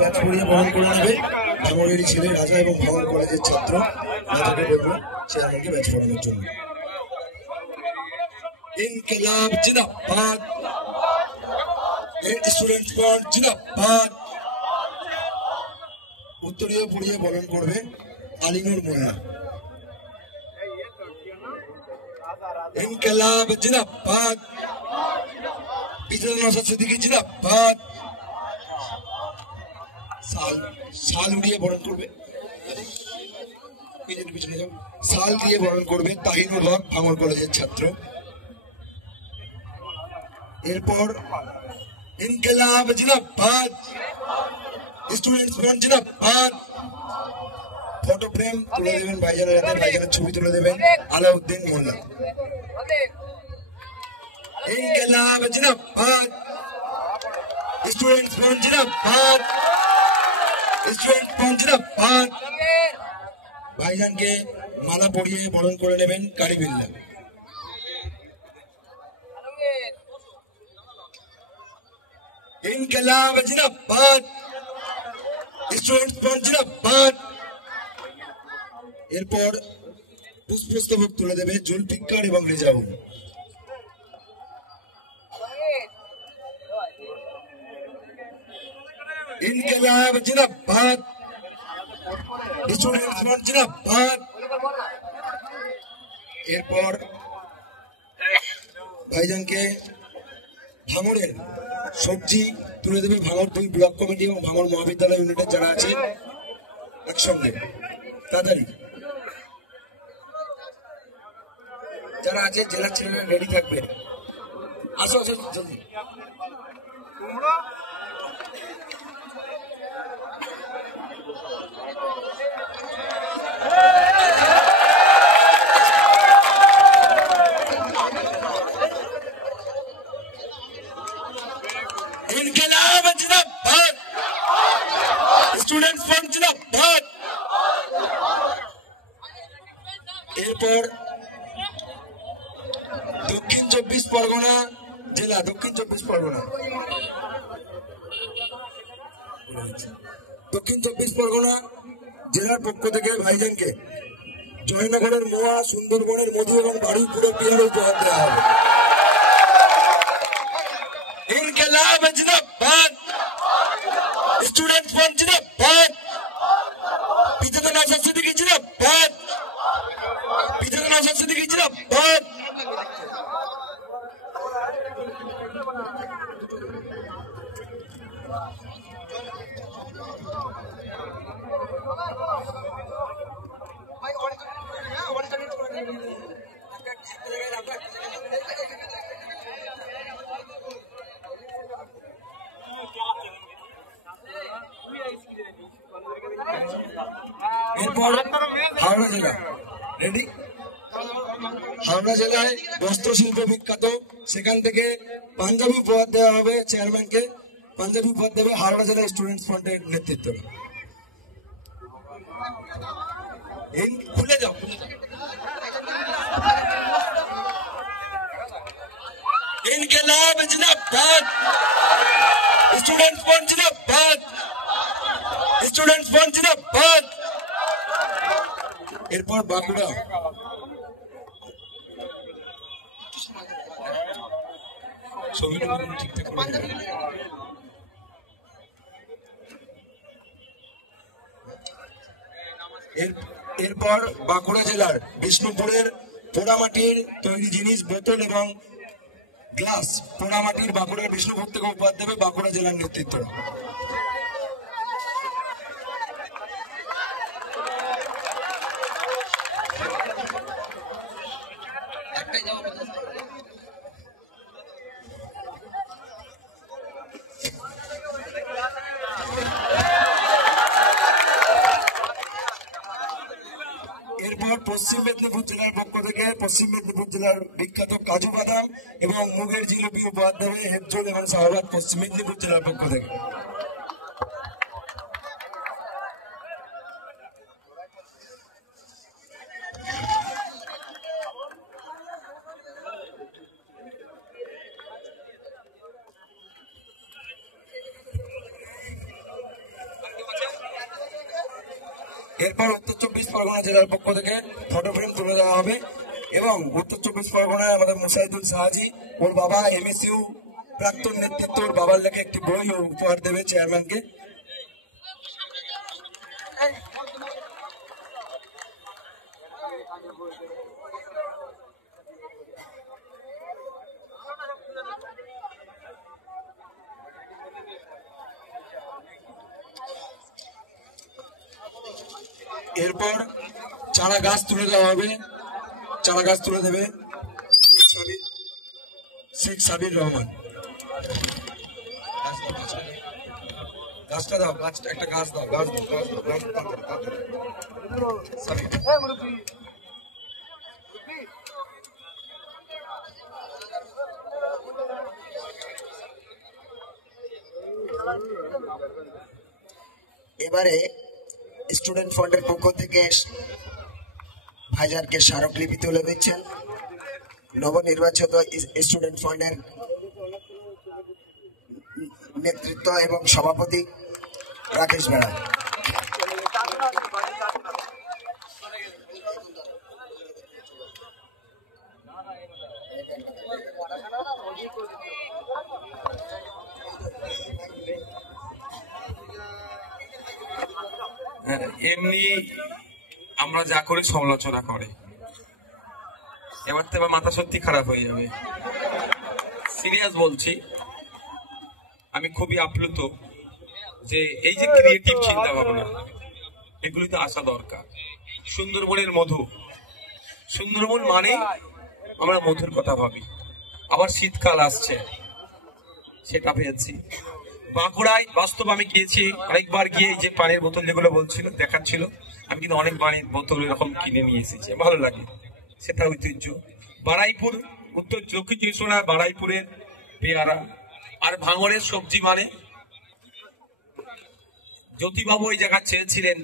Batch পড়িয়ে বরণ করে নেবে ভাঙড়েরই ছেলে রাজা এবং ভাঙড় কলেজের ছাত্র রাজাকে বলবো চেয়ারম্যানকে ব্যাচ পড়ানোর জন্য। ইনকিলাব জিন্দাবাদ, স্টুডেন্টস ফ্রন্ট জিন্দাবাদ। উত্তরীয় পড়িয়ে বরণ করবে আলিনুর মোল্লা। ইনকিলাব জিন্দাবাদ, ইজলাস নওশাদ সিদ্দিকী জিন্দাবাদ। শাল উড়িয়ে বরণ করবে, শাল দিয়ে বরণ করবে তাহিনুল হক ভাঙড় কলেজের ছাত্র। এরপর ইনকিলাব জিন্দাবাদ, স্টুডেন্টস ফ্রন্ট জিন্দাবাদ। ফটো ফ্রেম তুলে দেবেন ভাইজানের হাতে, ভাইজানের ছবি তুলে দেবেন আলাউদ্দিন মোল্লা। ইনকিলাব জিন্দাবাদ, স্টুডেন্টস ফ্রন্ট জিন্দাবাদ, স্টুডেন্টস ফ্রন্ট জিন্দাবাদ। ভাইজানকে মালা পরিয়ে বরণ করে নেবেন কারিবিল্লা। ইনকিলাব জিন্দাবাদ, স্টুডেন্টস ফ্রন্ট জিন্দাবাদ। এরপর পুষ্পস্তবক তুলে দেবে জুলফিকার এবং রেজাউল। ইনকিলাব জিন্দাবাদ, স্টুডেন্টস ফ্রন্ট জিন্দাবাদ। এরপর ভাইজানকে ভাঙড়ের সবজি তুলে দেবে ভাঙড় 2 ব্লক কমিটি এবং ভাঙড় মহাবিদ্যালয় ইউনিটের যারা আছে একসঙ্গে। তাড়াতাড়ি যারা আছে জেলার ছেলেরা রেডি থাকবে, আসো আসো জলদি। ইনকিলাব জিন্দাবাদ, স্টুডেন্টস ফ্রন্ট জিন্দাবাদ। এরপর দক্ষিণ 24 পরগনা জেলা, দক্ষিণ 24 পরগনা জেলার পক্ষ থেকে ভাইজানকে জয়নগরের মোয়া, সুন্দরবনের মধু এবং বারুইপুরের বিহার উপহার দেওয়া হবে। ইনকিলাব জিন্দাবাদ, স্টুডেন্টস ফ্রন্ট জিন্দাবাদ, ইজলাস নওশাদ সিদ্দিকী জিন্দাবাদ, ইজলাস নওশাদ সিদ্দিকী জিন্দাবাদ। এরপর হাওড়া জেলা রেডি। হাওড়া জেলায় বস্ত্রশিল্প বিখ্যাত, সেখান থেকে পাঞ্জাবি উপহার দেওয়া হবে চেয়ারম্যানকে। পাঞ্জাবি উপহার দেবে হাওড়া জেলা স্টুডেন্টস ফ্রন্টের নেতৃত্ব। খুলে যাও, ইনকিলাব জিন্দাবাদ, স্টুডেন্টস ফ্রন্ট জিন্দাবাদ, স্টুডেন্টস ফ্রন্ট জিন্দাবাদ। এরপর বাঁকুড়া ছবিটা ঠিকঠাক করে দেবেন। এরপর বাঁকুড়া জেলার বিষ্ণুপুরের পোড়ামাটির তৈরি জিনিস, বোতল এবং গ্লাস পোড়ামাটির বাঁকুড়ার বিষ্ণুপুর থেকে উপহার দেবে বাঁকুড়া জেলার নেতৃত্ব। এরপর পশ্চিম মেদিনীপুর জেলার পক্ষ থেকে পশ্চিম মেদিনীপুর জেলার বিখ্যাত কাজু বাদাম এবং মুগের জিলিপি উপহার দেবে হেফজল এবং শাহবাগ পশ্চিম মেদিনীপুর জেলার পক্ষ থেকে। এরপর উত্তর 24 পরগনা জেলার পক্ষ থেকে ফটো ফ্রেম তুলে দেওয়া হবে এবং উত্তর 24 পরগনায় আমাদের মুসাইদুল সাহাজি ওর বাবা এমএসইউ প্রাক্তন নেতৃত্ব ওর বাবার লেখে একটি বই উপহার দেবে চেয়ারম্যানকে। এরপর চারা গাছ তুলে দেওয়া হবে, চারা গাছ তুলে দেবে শেখ সাবির রহমান। গাছটা দাও, গাছটা একটা গাছ দাও, গাছ দাও, গাছ দাও, গাছ দাও, সাবির। এবারে স্টুডেন্ট ফান্ডের পক্ষ থেকে ভাইজানকে স্মারকলিপি তুলে দিচ্ছেন নবনির্বাচিত স্টুডেন্ট ফান্ডের নেতৃত্ব এবং সভাপতি রাকেশ বেড়া। এমনি আমরা যা করি সমালোচনা করে, এবার তো মাথা সত্যি খারাপ হয়ে যাবে। সিরিয়াস বলছি, আমি খুবই আপ্লুত যে এই যে ক্রিয়েটিভ চিন্তা ভাবনা এগুলিতে আসা দরকার। সুন্দরবনের মধু, সুন্দরবন মানে আমরা মধুর কথা ভাবি, আবার শীতকাল আসছে সেটা পেয়েছি। বাঁকুড়ায় বাস্তব আমি গিয়েছি অনেকবার, গিয়ে যে পানির বোতল যেগুলো বলছিল দেখাচ্ছিল, আমি কিন্তু অনেক পানির বোতল এরকম কিনে নিয়ে এসেছি, ভালো লাগে, সেটা ঐতিহ্য। বারাইপুর উত্তর দক্ষিণ চব্বিশ পরগনা বারাইপুরের পেয়ারা আর ভাঙড়ের সবজি মানে জ্যোতিবাবু এই জায়গা চেয়েছিলেন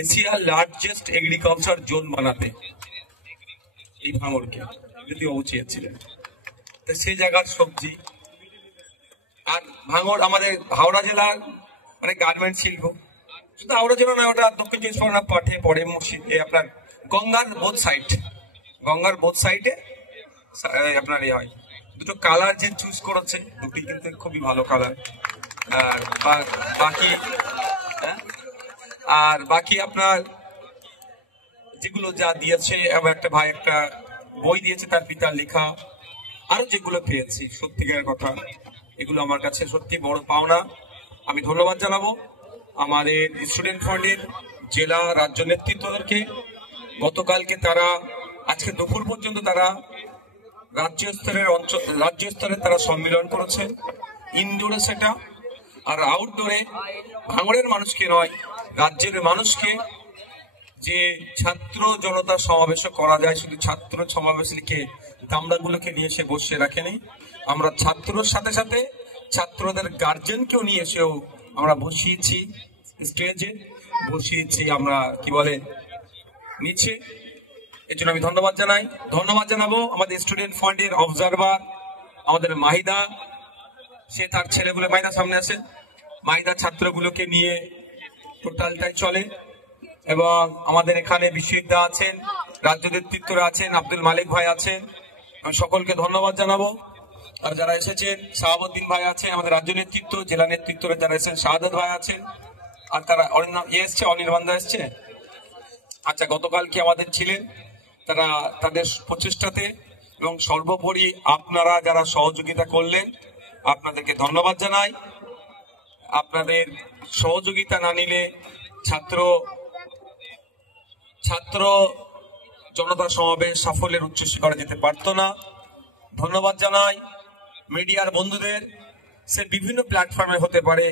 এশিয়ার লার্জেস্ট এগ্রিকালচার জোন বানাতে, এই ভাঙড়কে জ্যোতিবাবু চেয়েছিলেন, তো সেই জায়গার সবজি। আর ভাঙড় আমাদের হাওড়া জেলার মানে গার্মেন্ট শিল্প, শুধু হাওড়া জেলা না, ওটা দক্ষিণ চব্বিশ পরগনা পাঠে পড়ে আপনার গঙ্গার বোথ সাইডে আপনার হয়। দুটো কালার যে চুজ করেছে দুটি কিন্তু খুবই ভালো কালার। আর বাকি আপনার যেগুলো যা দিয়েছে, একটা ভাই একটা বই দিয়েছে তার পিতার লেখা, আরো যেগুলো পেয়েছি সত্যিকারের কথা, এগুলো আমার কাছে সত্যি বড় পাওনা। আমি ধন্যবাদ জানাবো আমাদের স্টুডেন্ট ফান্ডের জেলা রাজ্য নেতৃত্বদেরকে। গতকালকে তারা আজকে দুপুর পর্যন্ত তারা রাজ্য স্তরে তারা সম্মেলন করেছে, ইনডোরে সেটা, আর আউটডোরে ভাঙড়ের মানুষকে নয় রাজ্যের মানুষকে যে ছাত্র জনতা সমাবেশ করা যায়, শুধু ছাত্র সমাবেশ লিখে দামড়াগুলোকে নিয়ে এসে বসিয়ে রাখেনি, আমরা ছাত্রর সাথে সাথে ছাত্রদের গার্জেনকেও নিয়ে এসেও আমরা বসিয়েছি, স্টেজে বসিয়েছি আমরা কি বলে নিচে। এর জন্য আমি ধন্যবাদ জানাবো আমাদের স্টুডেন্ট ফান্ডের অবজারভার আমাদের মাহিদা, সে তার ছেলেগুলো, মাহিদা সামনে আসে, মাহিদা ছাত্রগুলোকে নিয়ে টোটালটাই চলে। এবং আমাদের এখানে বিশ্ববিদ্যা আছেন, রাজ্য নেতৃত্বরা আছেন, আব্দুল মালিক ভাই আছেন, আমি সকলকে ধন্যবাদ জানাবো। আর যারা এসেছেন, শাহাবুদ্দিন ভাই আছেন আমাদের রাজ্য নেতৃত্ব, জেলা নেতৃত্বরা যারা এসেছেন, শাহাদত ভাই আছেন, আর তারা এসছে অনির্বাণদা এসছে। আচ্ছা, গতকাল কি আমাদের ছিলেন, তারা তাদের প্রচেষ্টাতে এবং সর্বোপরি আপনারা যারা সহযোগিতা করলেন আপনাদেরকে ধন্যবাদ জানাই। আপনাদের সহযোগিতা না নিলে ছাত্র জনতা সমাবেশ সাফল্যের উচ্চ শিখরে যেতে পারত না। ধন্যবাদ জানাই মিডিয়ার বন্ধুদের, সে বিভিন্ন প্ল্যাটফর্মে হতে পারে,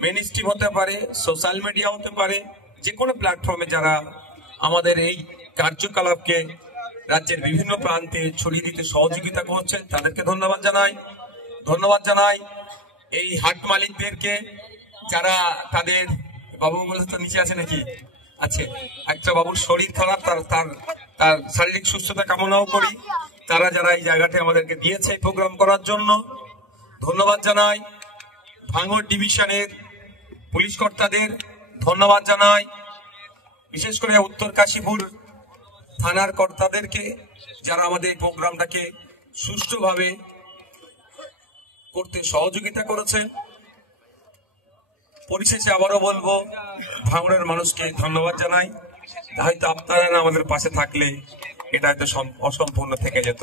মেইন স্ট্রিম হতে পারে, সোশ্যাল মিডিয়া হতে পারে, যে কোনো প্ল্যাটফর্মে যারা আমাদের এই কার্যকলাপকে রাজ্যের বিভিন্ন প্রান্তে ছড়িয়ে দিতে সহযোগিতা করছেন তাদেরকে ধন্যবাদ জানাই এই হাট মালিকদেরকে, যারা তাদের বাবু বলে তো নিচে আছে নাকি আছে, একটা বাবুর শরীর খারাপ, তার শারীরিক সুস্থতা কামনাও করি, তারা যারা এই জায়গাটা আমাদেরকে দিয়েছে প্রোগ্রাম করার জন্য ধন্যবাদ জানাই। ভাঙড় ডিভিশনের পুলিশ কর্তাদের ধন্যবাদ জানাই। বিশেষ করে উত্তর কাশীপুর থানার কর্তাদেরকে, যারা আমাদের এই প্রোগ্রামটাকে সুষ্ঠুভাবে করতে সহযোগিতা করেছেন। পরিশেষে আবারও বলবো, ভাঙড়ের মানুষকে ধন্যবাদ জানাই। হয়তো আপনারা না আমাদের পাশে থাকলে এটা হয়তো অসম্পূর্ণ থেকে যেত।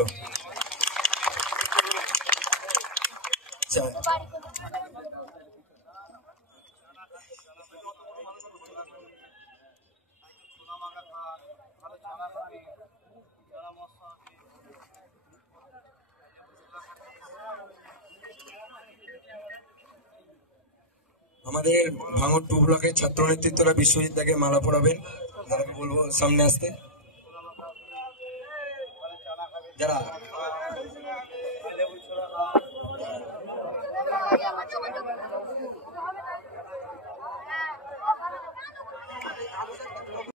আমাদের ভাঙড় 2 ব্লকের ছাত্র নেতৃত্বরা বিশ্বজিৎ দাকে মালা পরাবেন। যারাকে বলবো সামনে আসতে। যারা